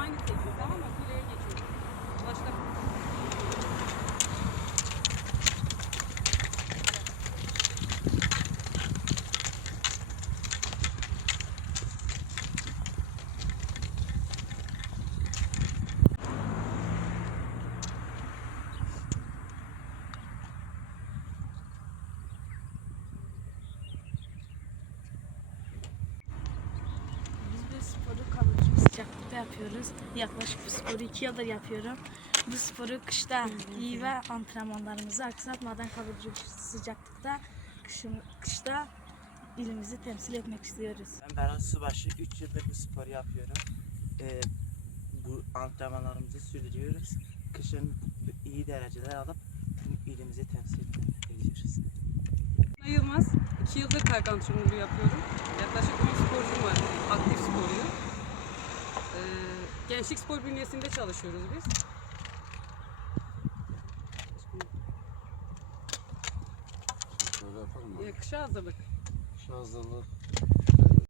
Aynı tepki tamam mı? Yapıyoruz. Yaklaşık bu sporu iki yıldır yapıyorum. Bu sporu kışta iyi ve antrenmanlarımızı aksatmadan kalıcı sıcaklıkta kışın, kışta ilimizi temsil etmek istiyoruz. Ben Berat Subaşı 3 yıldır bu sporu yapıyorum. Ee, bu antrenmanlarımızı sürdürüyoruz. Kışın iyi dereceler alıp ilimizi temsil ediyoruz. Yılmaz, 2 yıldır kayak antrenörlüğü yapıyorum. Yaklaşık 10 gençlik spor bünyesinde çalışıyoruz biz. Şöyle yapalım mı? Kışa hazırlık. Şu hazırlık